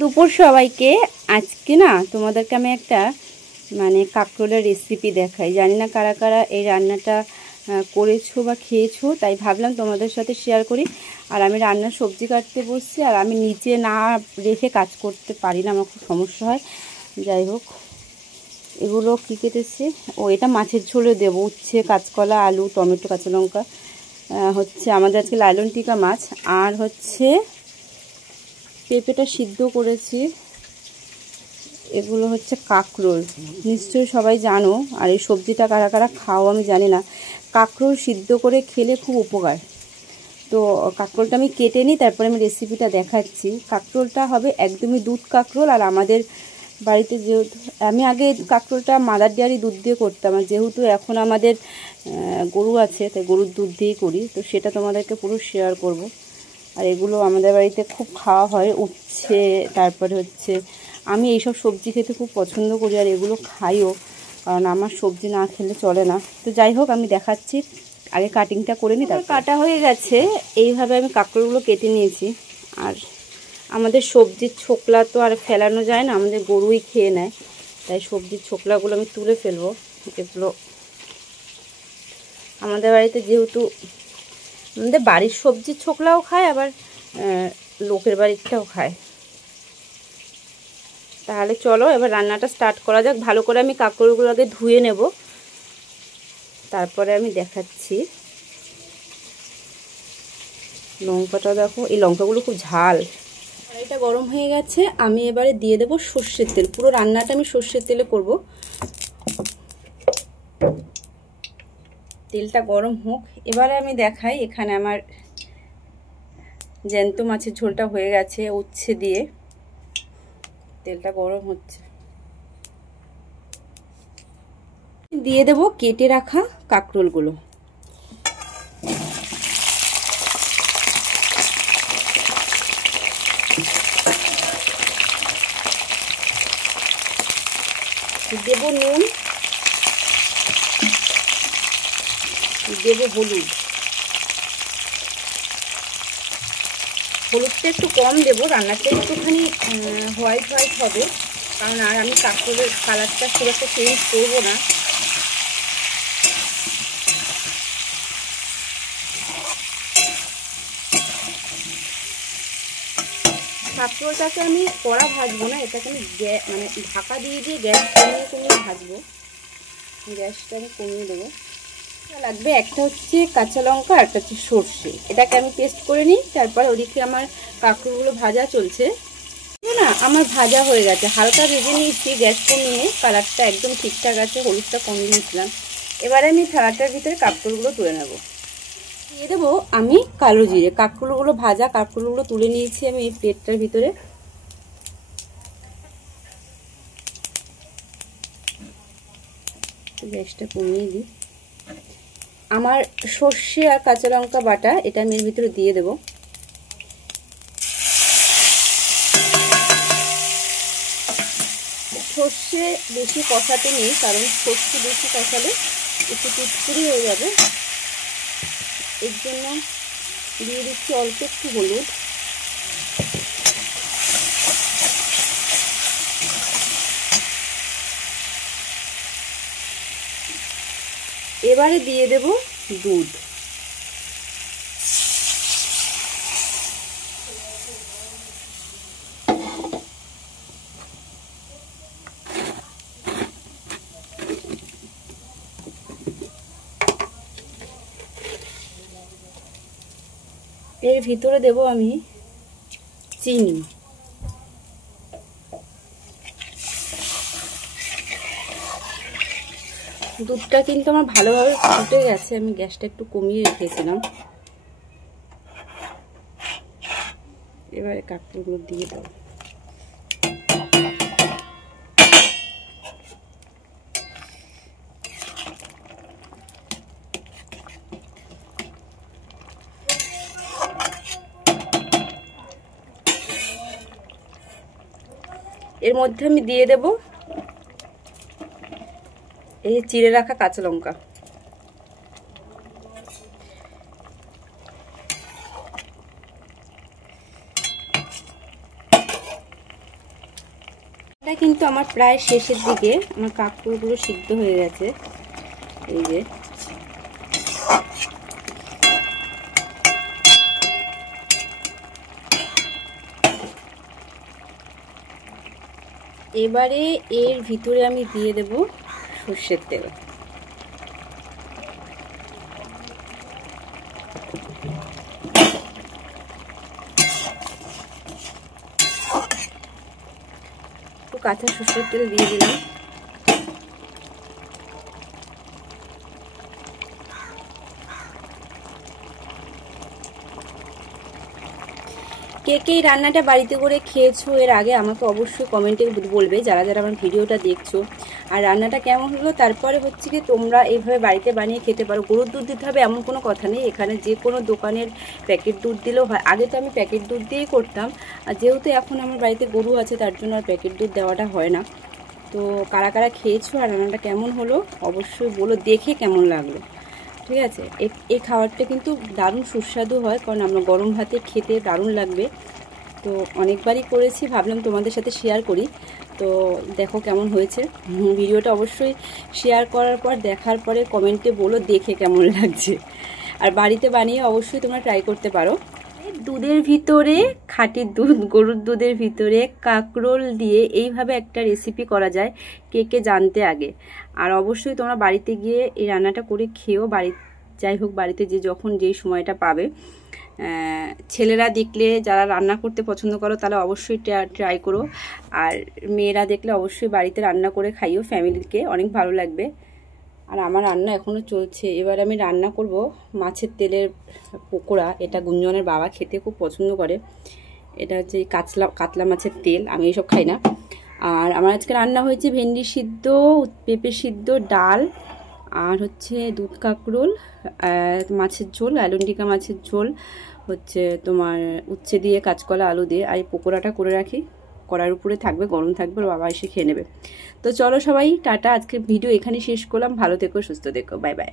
দুপুর সবাইকে। আজকে না তোমাদেরকে আমি একটা মানে কাঁকরোলের রেসিপি দেখাই। জানি না কারা কারা এই রান্নাটা করেছো বা খেয়েছো, তাই ভাবলাম তোমাদের সাথে শেয়ার করি। আর আমি রান্নার সবজি কাটতে বসছি, আর আমি নিচে না রেখে কাজ করতে পারি না, আমার খুব সমস্যা হয়। যাই হোক, এগুলো কী কেটেছে, এটা মাছের ঝোলে দেবো। উচ্ছে, কাঁচকলা, আলু, টমেটো, কাঁচা লঙ্কা, হচ্ছে আমাদের আজকে লাইলন টিকা মাছ, আর হচ্ছে পেঁপেটা সিদ্ধ করেছি। এগুলো হচ্ছে কাঁকরোল, নিশ্চয়ই সবাই জানো। আর এই সবজিটা কারা কারা খাও আমি জানি না। কাঁকরোল সিদ্ধ করে খেলে খুব উপকার। তো কাঁকরোলটা আমি কেটে নিই, তারপরে আমি রেসিপিটা দেখাচ্ছি। কাঁকরোলটা হবে একদমই দুধ কাঁকরোল। আর আমাদের বাড়িতে যেহেতু আমি আগে কাঁকরোলটা মাদার ডেয়ারি দুধ দিয়ে করতাম, আর যেহেতু এখন আমাদের গরু আছে, তাই গরুর দুধ দিয়েই করি। তো সেটা তোমাদেরকে পুরো শেয়ার করব। আর এগুলো আমাদের বাড়িতে খুব খাওয়া হয়, উচ্ছে, তারপরে হচ্ছে আমি এইসব সবজি খেতে খুব পছন্দ করি, আর এগুলো খাইও, কারণ আমার সবজি না খেলে চলে না। তো যাই হোক, আমি দেখাচ্ছি, আগে কাটিংটা করে নিই। তারপর কাটা হয়ে গেছে, এইভাবে আমি কাঁকরোলগুলো কেটে নিয়েছি। আর আমাদের সবজির ছোকলা তো আর ফেলানো যায় না, আমাদের গরুই খেয়ে নেয়, তাই সবজির ছোকলাগুলো আমি তুলে ফেলবো। এগুলো আমাদের বাড়িতে যেহেতু আমাদের বাড়ির সবজির ছোকলাও খায়, আবার লোকের বাড়িরটাও খায়। তাহলে চলো এবার রান্নাটা স্টার্ট করা যাক। ভালো করে আমি কাঁকরোলগুলো আগে ধুয়ে নেব, তারপরে আমি দেখাচ্ছি। লঙ্কাটা দেখো, এই লঙ্কাগুলো খুব ঝাল। কড়াইটা গরম হয়ে গেছে, আমি এবারে দিয়ে দেবো সর্ষের তেল। পুরো রান্নাটা আমি সর্ষের তেলে করব। তেলটা গরম হোক, এবারে আমি দেখাই। এখানে আমার জ্যান্ত মাছের ঝোলটা হয়ে গেছে উচ্ছে দিয়ে। তেলটা গরম হচ্ছে, দিয়ে দেব কেটে রাখা কাঁকরোলগুলো। দেব নুন, দেব হলুদ। হলুদটা একটু কম দেব, রান্নাটা একটুখানি হোয়াইট হোয়াইট হবে, কারণ আর আমি কাঁকরোলের কালারটা খুব একটা চেঞ্জ করবো না। কাঁকরোলটাকে আমি কড়া ভাজবো না, এটাকে আমি মানে ঢাকা দিয়ে দিয়ে গ্যাস কমিয়ে কমিয়ে ভাজবো। গ্যাসটা আমি কমিয়ে দেবো। লাগবে একটা হচ্ছে কাঁচা লঙ্কা, একটা হচ্ছে সর্ষে। এটাকে আমি পেস্ট করে নিই। তারপর ওদিকে আমার কাঁকরোলগুলো ভাজা চলছে না, আমার ভাজা হয়ে গেছে, হালকা ভেজে নিয়েছি গ্যাস কমিয়ে। কালারটা একদম ঠিকঠাক আছে, হলুদটা কমিয়ে নিয়েছিলাম। এবারে আমি থালাটার ভিতরে কাঁকরোলগুলো তুলে নেব। দিয়ে দেবো আমি কালো জিরে। কাঁকরোলগুলো ভাজা কাঁকরোলগুলো তুলে নিয়েছি আমি এই প্লেটটার ভিতরে। গ্যাসটা কমিয়ে দিই। আমার সর্ষে আর কাঁচা লঙ্কা বাটা, এটা আমি এর ভিতরে দিয়ে দেবো। সর্ষে বেশি কষাতে নেই, কারণ সর্ষে বেশি কষালে একটু চুটচুরি হয়ে যাবে। এর জন্য দিয়ে দিচ্ছি অল্প একটু হলুদ। এবারে দিয়ে দেব দুধ। এর ভিতরে দেব আমি চিনি। দুধটা কিন্তু আমার ভালোভাবে ফুটে গেছে, আমি গ্যাসটা একটু কমিয়ে রেখেছিলাম। এবারে কাঁকরোলগুলো দিয়ে দেবো। এর মধ্যে আমি দিয়ে দেব এই চিড়ে রাখা কাঁচা লঙ্কা। এটা কিন্তু আমার প্রায় শেষের দিকে, আমার কাঁকরোলগুলো সিদ্ধ হয়ে গেছে। এই যে এবারে এর ভিতরে আমি দিয়ে দেব সর্ষের তেল। একটু কাঁচা সর্ষের তেল দিয়ে দিলাম। কে কে এই রান্নাটা বাড়িতে করে খেয়েছো এর আগে আমাকে অবশ্যই কমেন্টে বলবে, যারা যারা আমার ভিডিওটা দেখছো। আর রান্নাটা কেমন হলো তারপরে হচ্ছে কি তোমরা এইভাবে বাড়িতে বানিয়ে খেতে পারো। গরুর দুধ দিতে হবে এমন কোনো কথা নেই, এখানে যে কোনো দোকানের প্যাকেট দুধ দিলেও হয়। আগে তো আমি প্যাকেট দুধ দিয়েই করতাম, আর যেহেতু এখন আমার বাড়িতে গরু আছে তার জন্য আর প্যাকেট দুধ দেওয়াটা হয় না। তো কারা কারা খেয়েছো আর রান্নাটা কেমন হলো অবশ্যই বলো, দেখে কেমন লাগলো। ঠিক আছে, এই খাবারটা কিন্তু দারুণ সুস্বাদু হয়, কারণ আমরা গরম ভাতে খেতে দারুণ লাগবে। তো অনেকবারই করেছি, ভাবলাম তোমাদের সাথে শেয়ার করি। তো দেখো কেমন হয়েছে। ভিডিওটা অবশ্যই শেয়ার করার পর দেখার পরে কমেন্টে বলো দেখে কেমন লাগছে। আর বাড়িতে বানিয়ে অবশ্যই তোমরা ট্রাই করতে পারো। দুধের ভিতরে, খাঁটি দুধ গরুর দুধের ভিতরে কাঁকরোল দিয়ে এইভাবে একটা রেসিপি করা যায়, কে কে জানতে আগে। আর অবশ্যই তোমরা বাড়িতে গিয়ে এই রান্নাটা করে খেও। যাই হোক বাড়িতে যে যখন যেই সময়টা পাবে। ছেলেরা দেখলে, যারা রান্না করতে পছন্দ করো তারা অবশ্যই ট্রাই করো। আর মেয়েরা দেখলে অবশ্যই বাড়িতে রান্না করে খাইও, ফ্যামিলিকে অনেক ভালো লাগবে। আর আমার রান্না এখনও চলছে। এবার আমি রান্না করব মাছের তেলের পকোড়া। এটা গুঞ্জনের বাবা খেতে খুব পছন্দ করে। এটা হচ্ছে কাতলা মাছের তেল, আমি এইসব খাই না। আর আমার আজকে রান্না হয়েছে ভেন্ডি সিদ্ধ, পেঁপে সিদ্ধ, ডাল, আর হচ্ছে দুধ কাঁকরোল, মাছের ঝোল, অ্যালন্টিকা মাছের ঝোল, হচ্ছে তোমার উচ্ছে দিয়ে, কাঁচকলা, আলু দিয়ে। আর এই পকোড়াটা করে রাখি, কড়ার উপরে থাকবে, গরম থাকবে, বাবা এসে খেয়ে নেবে। তো চলো সবাই টাটা, আজকের ভিডিও এখানে শেষ করলাম। ভালো থেকো, সুস্থ থেকো, বাই বাই।